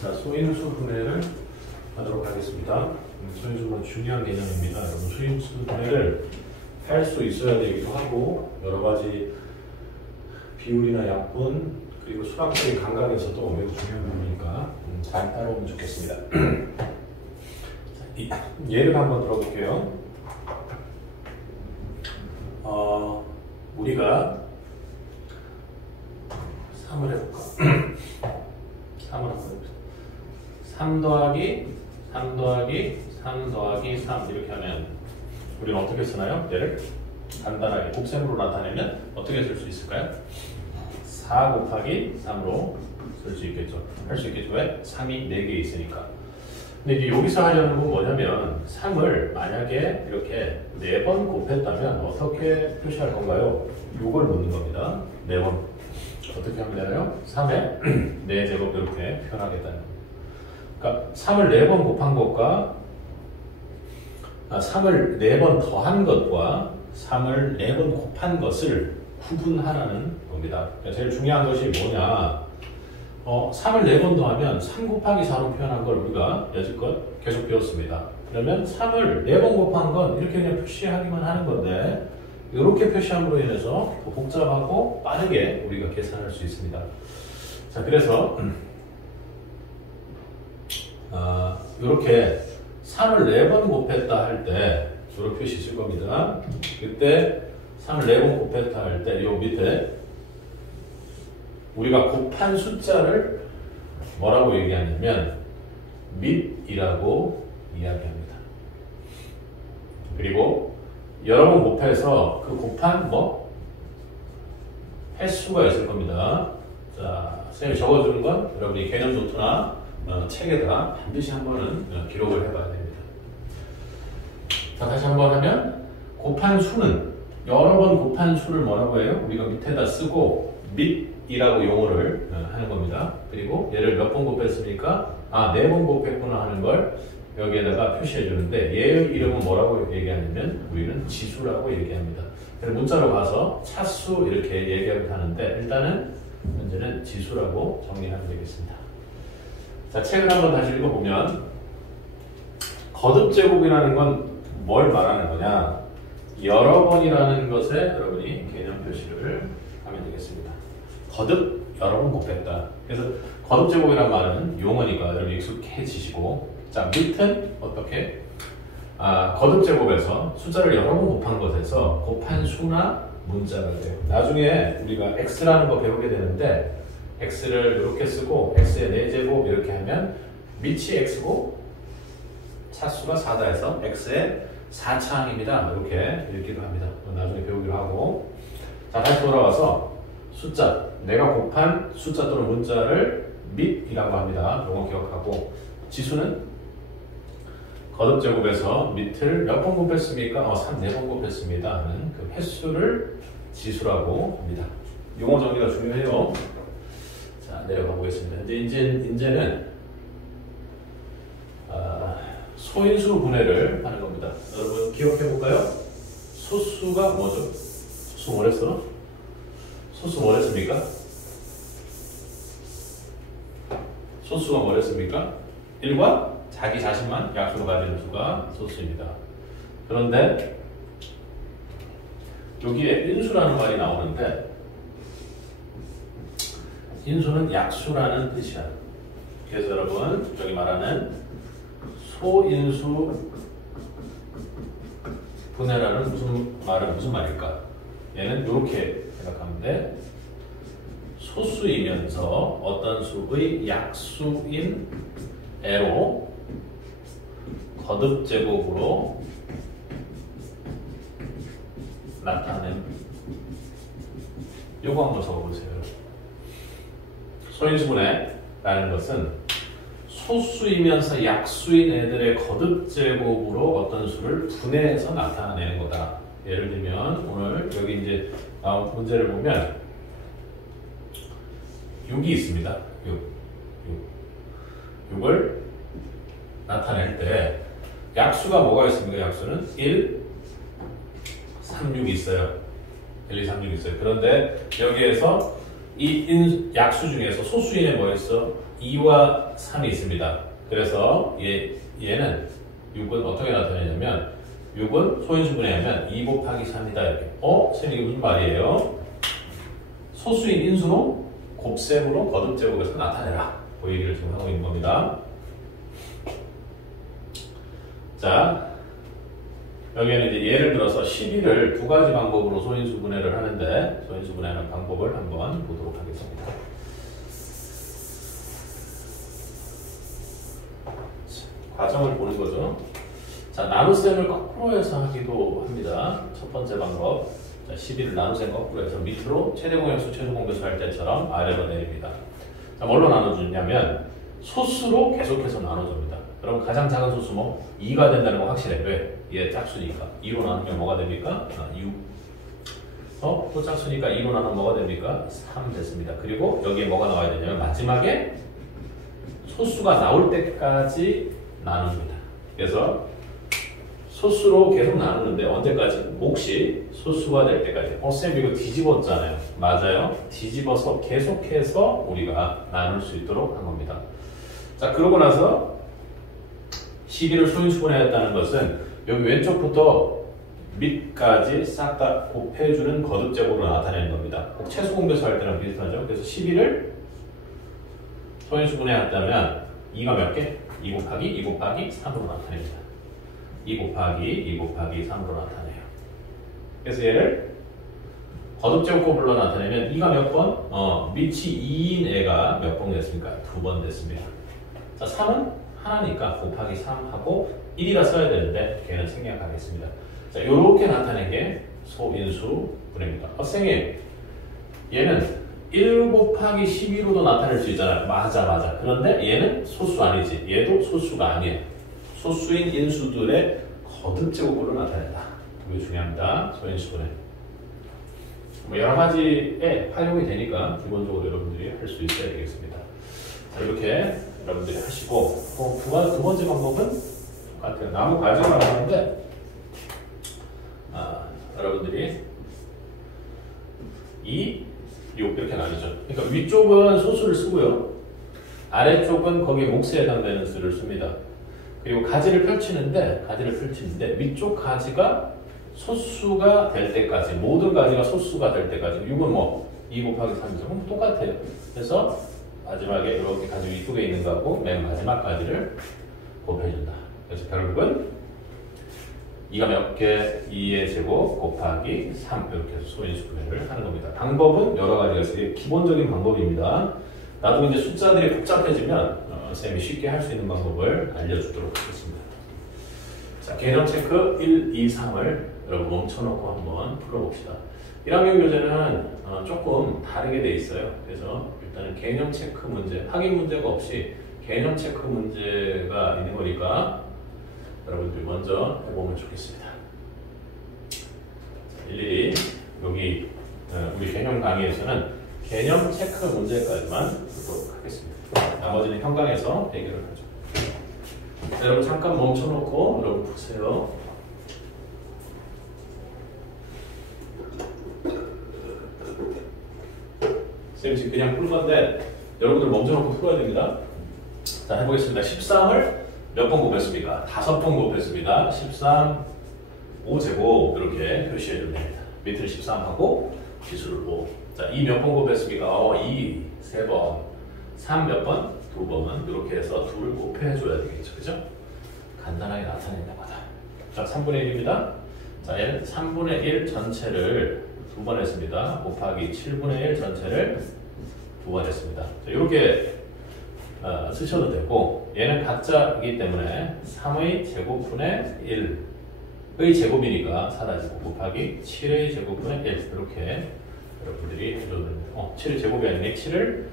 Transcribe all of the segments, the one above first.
자, 소인수 분해를 하도록 하겠습니다. 소인수는 중요한 개념입니다. 여러분, 소인수 분해를 할 수 있어야 되기도 하고 여러 가지 비율이나 약분 그리고 수학적인 감각에서도 매우 중요한 부분이니까 잘 따라오면 좋겠습니다. 자, 예를 한번 들어볼게요. 우리가 3을 해볼까? 3을 한번 해볼까? 3 더하기 3 더하기 3 더하기 3 이렇게 하면 우리는 어떻게 쓰나요? 얘를 간단하게 곱셈으로 나타내면 어떻게 쓸 수 있을까요? 4 곱하기 3으로 쓸 수 있겠죠. 할 수 있겠죠. 왜? 3이 4개 있으니까. 근데 이제 여기서 하려는 건 뭐냐면 3을 만약에 이렇게 4번 곱했다면 어떻게 표시할 건가요? 이걸 묻는 겁니다. 4번. 어떻게 하면 되나요? 3의 4제곱 이렇게 표현하겠다는 겁니다. 그러니까 3을 4번 곱한 것과 3을 4번 더한 것과 3을 4번 곱한 것을 구분하라는 겁니다. 그러니까 제일 중요한 것이 뭐냐? 3을 4번 더하면 3 곱하기 4로 표현한 걸 우리가 여지껏 계속 배웠습니다. 그러면 3을 4번 곱한 건 이렇게 그냥 표시하기만 하는 건데 이렇게 표시함으로 인해서 더 복잡하고 빠르게 우리가 계산할 수 있습니다. 자, 그래서 이렇게 3을 4번 곱했다 할 때 이렇게 표시 쓸 겁니다. 그때 3을 4번 곱했다 할 때 이 밑에 우리가 곱한 숫자를 뭐라고 얘기하냐면 밑이라고 이야기합니다. 그리고 여러 번 곱해서 그 곱한 횟수가 있을 겁니다. 자, 선생님이 적어주는 건 여러분이 개념 노트나 책에다 반드시 한 번은 기록을 해봐야 됩니다. 자, 다시 한번 하면 곱한 수는 여러 번 곱한 수를 뭐라고 해요? 우리가 밑에다 쓰고 밑이라고 용어를 하는 겁니다. 그리고 얘를 몇 번 곱했습니까? 4번 곱했구나 하는 걸 여기에다가 표시해 주는데 얘의 이름은 뭐라고 얘기하냐면 우리는 지수라고 얘기합니다. 그래서 문자로 가서 차수 이렇게 얘기를 하는데 일단은 현재는 지수라고 정리하면 되겠습니다. 자, 책을 한번 다시 읽어보면 거듭제곱이라는 건 뭘 말하는 거냐? 여러 번이라는 것에 여러분이 개념 표시를 하면 되겠습니다. 거듭 여러 번 곱했다. 그래서 거듭제곱이라는 말은 용어니까 여러분 익숙해지시고 자, 밑은 어떻게? 거듭제곱에서 숫자를 여러 번 곱한 것에서 곱한 수나 문자가 돼요. 나중에 우리가 x라는 거 배우게 되는데 x를 이렇게 쓰고 x의 4제곱 이렇게 하면 밑이 x고 차수가 4다 해서 x의 4차항입니다. 이렇게 읽기도 합니다. 나중에 배우기로 하고 자, 다시 돌아와서 숫자 내가 곱한 숫자 또는 문자를 밑이라고 합니다. 이거 기억하고 지수는 거듭제곱에서 밑을 몇 번 곱했습니까? 4번 곱했습니다 하는 그 횟수를 지수라고 합니다. 용어 정리가 중요해요. 자, 내려가 보겠습니다. 이제는 소인수 분해를 하는 겁니다. 여러분 기억해 볼까요? 소수가 뭐죠? 소수 뭐랬어? 소수 뭐랬습니까? 소수가 뭐랬습니까? 1과 자기 자신만 약수로 가지는 수가 소수입니다. 그런데 여기에 인수라는 말이 나오는데 인수는 약수라는 뜻이야. 그래서 여러분 여기 말하는 소인수 분해라는 무슨 말일까? 얘는 이렇게 생각하면 돼. 소수이면서 어떤 수의 약수인 애로 거듭제곱으로 나타낸 요거 한번 적어보세요. 소인수분해라는 것은 소수이면서 약수인 애들의 거듭제곱으로 어떤 수를 분해해서 나타내는 거다. 예를 들면 오늘 여기 이제 나온 문제를 보면 6이 있습니다. 6을 나타낼 때 약수가 뭐가 있습니까? 약수는 1, 3, 6이 있어요. 1, 2, 3, 6이 있어요. 그런데 여기에서 이 약수 중에서 소수인에 뭐 있어? 2와 3이 있습니다. 그래서 얘는 6은 어떻게 나타내냐면 6은 소인수분해 하면 2 곱하기 3이다 이렇게. 선생님 이게 무슨 말이에요? 소수인 인수로 곱셈으로 거듭제곱해서 나타내라. 그 얘기를 지금 하고 있는 겁니다. 자, 여기에는 이제 예를 들어서 12를 두 가지 방법으로 소인수분해를 하는데 소인수분해하는 방법을 한번 보도록 하겠습니다. 과정을 보는 거죠. 자, 나눗셈을 거꾸로 해서 하기도 합니다. 첫 번째 방법. 자, 12를 나눗셈 거꾸로 해서 밑으로 최대공약수, 최소공배수 할 때처럼 아래로 내립니다. 자, 뭘로 나눠주냐면 소수로 계속해서 나눠줍니다. 여러분 가장 작은 소수 뭐 2가 된다는 거 확실해. 왜? 얘 짝수니까. 2로 나누면 뭐가 됩니까? 6. 또 짝수니까 2로 나누면 뭐가 됩니까? 3 됐습니다. 그리고 여기에 뭐가 나와야 되냐면 마지막에 소수가 나올 때까지 나눕니다. 그래서 소수로 계속 나누는데 언제까지? 몫이 소수가 될 때까지. 쌤 이거 뒤집었잖아요. 맞아요. 뒤집어서 계속해서 우리가 나눌 수 있도록 한 겁니다. 자, 그러고 나서 12를 소인수분해했다는 것은 여기 왼쪽부터 밑까지 싹 다 곱해주는 거듭제곱으로 나타내는 겁니다. 꼭 최소공배수 할 때랑 비슷하죠. 그래서 12를 소인수분해했다면 2가 몇 개? 2 곱하기 2 곱하기 3으로 나타냅니다. 2 곱하기 2 곱하기 3으로 나타내요. 그래서 얘를 거듭제곱법으로 나타내면 2가 몇 번? 밑이 2인 애가 몇 번 됐습니까? 2번 됐습니다. 자, 3은 하나니까 곱하기 3하고 1이라 써야 되는데 걔는 생략하겠습니다. 자, 요렇게 나타낸 게 소인수분해입니다. 선생님, 얘는 1 곱하기 12로도 나타낼 수 있잖아요. 맞아. 그런데 얘는 소수 아니지. 얘도 소수가 아니에요. 소수인 인수들의 거듭제곱으로 나타낸다. 이게 중요합니다. 소인수분해. 뭐 여러 가지에 활용이 되니까 기본적으로 여러분들이 할 수 있어야 되겠습니다. 자, 이렇게 여러분들이 하시고 두 번째 방법은 똑같아요. 나무 가지를 하는데 여러분들이 2, 6 이렇게 나뉘죠. 그러니까 위쪽은 소수를 쓰고요. 아래쪽은 거기에 몫에 해당되는 수를 씁니다. 그리고 가지를 펼치는데 위쪽 가지가 소수가 될 때까지 모든 가지가 소수가 될 때까지 6은 뭐 2 곱하기 3이죠. 똑같아요. 그래서 마지막에 이렇게 가지 위쪽에 있는 거하고 맨 마지막 가지를 곱해준다. 그래서 결국은 2가 몇 개? 2의 제곱 곱하기 3 이렇게 해서 소인수분해를 하는 겁니다. 방법은 여러 가지가 있어요. 기본적인 방법입니다. 나중에 이제 숫자들이 복잡해지면 쌤이 쉽게 할 수 있는 방법을 알려주도록 하겠습니다. 자, 개념 체크 1, 2, 3을 여러분 멈춰놓고 한번 풀어봅시다. 1학년 교재는 조금 다르게 돼 있어요. 그래서 일단은 개념 체크 문제, 확인 문제가 없이 개념 체크 문제가 있는 거니까 여러분들 먼저 해보면 좋겠습니다. 자, 일일이 여기 우리 개념 강의에서는 개념 체크 문제까지만 보도록 하겠습니다. 나머지는 현강에서 해결을 하죠. 자, 여러분 잠깐 멈춰놓고 여러분 보세요. 쌤 지금 그냥 풀 건데 여러분들 멈춰놓고 풀어야 됩니다. 자, 해보겠습니다. 13을 몇 번 곱했습니까? 5번 곱했습니다. 13, 5제곱 이렇게 표시해주면 됩니다. 밑을 13하고 기수를 5. 자, 2 몇 번 곱했습니까? 2, 3번. 3 몇 번? 2번. 이렇게 해서 2를 곱해줘야 되겠죠. 그죠? 간단하게 나타낸다고 하다. 자, 3분의 1입니다. 자, 얘는 3분의 1 전체를 2번 했습니다. 곱하기 7분의 1 전체를 2번 했습니다. 자, 이렇게 쓰셔도 되고, 얘는 각자이기 때문에 3의 제곱분의 1의 제곱이니까 4다 곱하기 7의 제곱분의 1 이렇게 여러분들이 해줘도 됩니다. 7의 제곱이 아니라 7을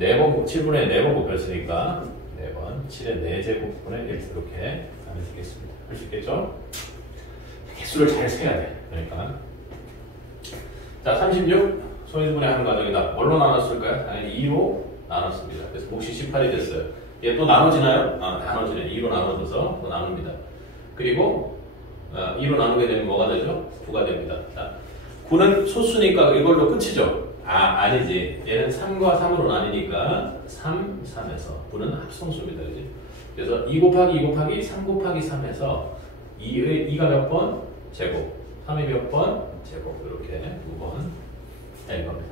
4번, 7분의 4번 곱했으니까 4번, 7의 4제곱분의 1 이렇게 나누시겠습니다. 할 수 있겠죠? 개수를 잘 세야 돼. 그러니까. 자, 36 소인수분해 하는 과정이다. 뭘로 나눴을까요? 당연히 2로 나눴습니다. 그래서 몫이 18이 됐어요. 얘 또 나눠지나요? 나눠지네. 2로 나눠져서 또 나눕니다. 그리고 2로 나누게 되면 뭐가 되죠? 9가 됩니다. 자, 9는 소수니까 이걸로 끝이죠. 아니지. 얘는 3과 3으로 나뉘니까 3, 3에서 9는 합성수입니다. 그지? 그래서 2 곱하기 2 곱하기 3 곱하기 3에서 2가 몇 번? 제곱. 3이 몇 번? 제곱. 이렇게 2번 된 겁니다.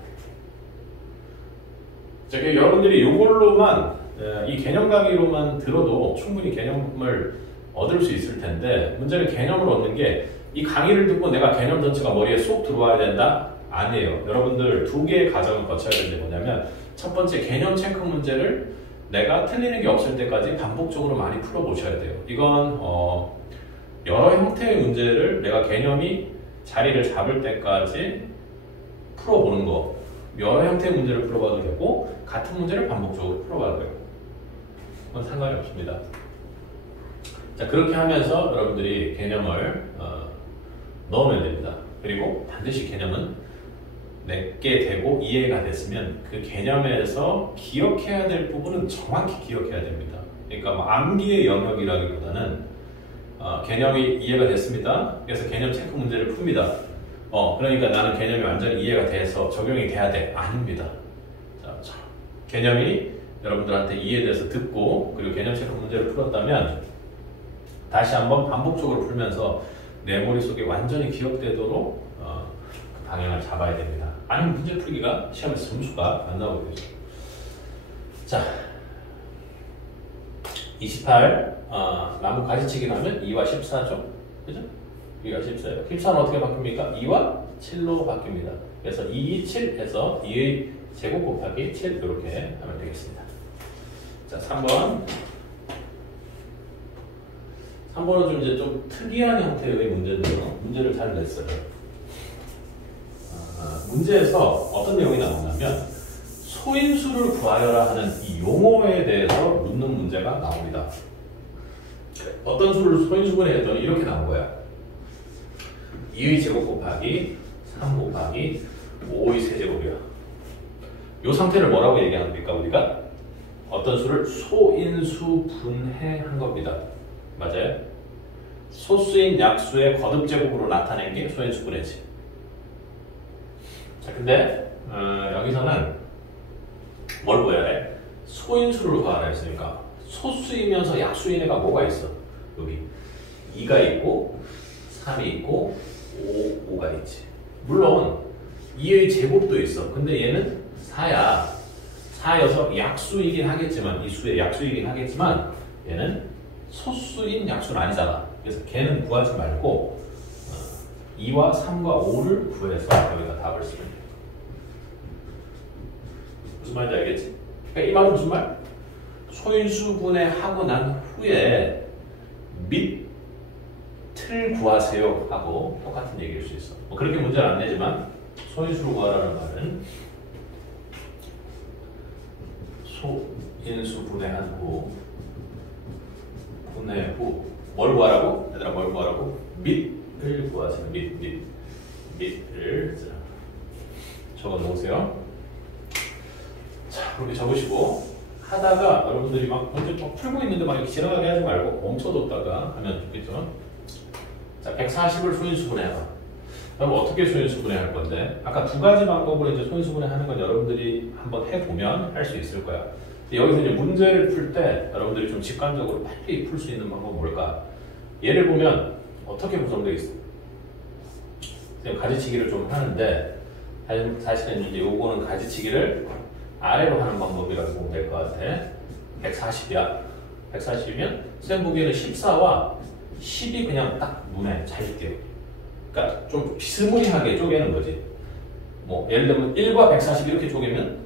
자, 여러분들이 이걸로만 이 개념 강의로만 들어도 충분히 개념을 얻을 수 있을 텐데 문제는 개념을 얻는 게 이 강의를 듣고 내가 개념 전체가 머리에 쏙 들어와야 된다? 아니에요. 여러분들 두 개의 과정을 거쳐야 되는 게 뭐냐면 첫 번째 개념 체크 문제를 내가 틀리는 게 없을 때까지 반복적으로 많이 풀어보셔야 돼요. 이건 여러 형태의 문제를 내가 개념이 자리를 잡을 때까지 풀어보는 거. 여러 형태의 문제를 풀어봐도 되고 같은 문제를 반복적으로 풀어봐도 되고 그건 상관이 없습니다. 자, 그렇게 하면서 여러분들이 개념을 넣으면 됩니다. 그리고 반드시 개념은 내게 되고 이해가 됐으면 그 개념에서 기억해야 될 부분은 정확히 기억해야 됩니다. 그러니까 뭐 암기의 영역이라기보다는 개념이 이해가 됐습니다. 그래서 개념 체크 문제를 풉니다. 그러니까 나는 개념이 완전히 이해가 돼서 적용이 돼야 돼. 아닙니다. 자, 개념이 여러분들한테 이해돼서 듣고 그리고 개념 체크 문제를 풀었다면 다시 한번 반복적으로 풀면서 내 머릿속에 완전히 기억되도록 그 방향을 잡아야 됩니다. 아니면 문제 풀기가 시험에서 점수가 안 나오게 되죠. 자, 28 나무 가지치기를 하면 2와 14죠. 그죠? 2와 14예요. 14는 어떻게 바뀝니까? 2와 7로 바뀝니다. 그래서 2, 7 해서 2의 제곱 곱하기 7 이렇게 하면 되겠습니다. 자, 3번은 좀 이제 좀 특이한 형태의 문제인데요. 문제를 잘 냈어요. 문제에서 어떤 내용이 나오냐면 소인수를 구하여라 하는 이 용어에 대해서 묻는 문제가 나옵니다. 어떤 수를 소인수분해 했더니 이렇게 나온 거야. 2의 제곱 곱하기 3 곱하기 5의 세제곱이야. 이 상태를 뭐라고 얘기합니까? 우리가 어떤 수를 소인수분해한 겁니다. 맞아요? 소수인 약수의 거듭제곱으로 나타낸 게 소인수분해지. 자, 근데 여기서는 뭘 보여야 돼? 소인수를 구하라 했으니까 소수이면서 약수인 애가 뭐가 있어? 여기 2가 있고 3이 있고 5가 있지. 물론 2의 제곱도 있어. 근데 얘는 4야. 4여서 약수이긴 하겠지만 이 수의 약수이긴 하겠지만 얘는 소수인 약수는 아니잖아. 그래서 걔는 구하지 말고 2와 3과 5를 구해서 여기다 답을 쓰면 돼. 무슨 말인지 알겠지? 그러니까 이 말은 무슨 말? 소인수분해 하고 난 후에 밑을 구하세요 하고 똑같은 얘기일 수 있어. 뭐 그렇게 문제는 안 내지만 소인수를 구하라는 말은 소인수분해한 후 분해 후 뭘 구하라고? 얘들아 뭘 구하라고? 밑을 구하세요. 밑을 적어 놓으세요. 자, 그렇게 적으시고 하다가 여러분들이 막 문제 막 풀고 있는데 막 이렇게 지나가게 하지 말고 멈춰뒀다가 하면 좋겠죠. 자, 140을 소인수분해해봐. 그럼 어떻게 소인수분해할 건데? 아까 두 가지 방법으로 이제 소인수분해하는 건 여러분들이 한번 해보면 할 수 있을 거야. 여기서 이제 문제를 풀 때 여러분들이 좀 직관적으로 빨리 풀 수 있는 방법은 뭘까? 예를 보면 어떻게 구성되어 있어? 지금 가지치기를 좀 하는데 사실은 이제 요거는 가지치기를 아래로 하는 방법이라고 보면 될 것 같아. 140이야. 140이면 쌤 보기에는 14와 10이 그냥 딱 눈에 잘 띄어. 그러니까 좀 비스무리하게 쪼개는 거지. 뭐 예를 들면 1과 140 이렇게 쪼개면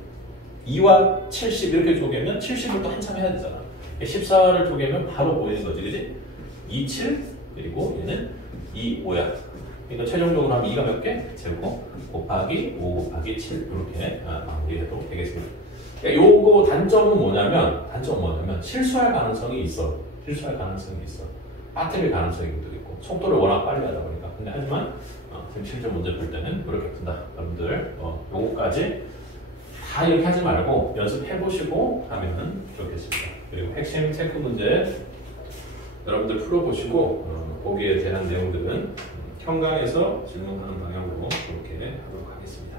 2와 70 이렇게 쪼개면 70을 또 한참 해야 되잖아. 14를 쪼개면 바로 보이는 거지, 그지? 2, 7 그리고 얘는 2, 5야. 그러니까 최종적으로 하면 2가 몇 개? 제곱 곱하기 5 곱하기 7 이렇게 마무리해도 되겠습니다. 그러니까 요거 단점은 뭐냐면 실수할 가능성이 있어. 빠뜨릴 가능성이 있고 속도를 워낙 빨리 하다 보니까. 근데 하지만 지금 실전 문제 풀 때는 이렇게 푼다. 여러분들 요거까지 다 이렇게 하지 말고 연습해 보시고 하면 좋겠습니다. 그리고 핵심 체크 문제 여러분들 풀어보시고 거기에 대한 내용들은 현강에서 질문하는 방향으로 그렇게 하도록 하겠습니다.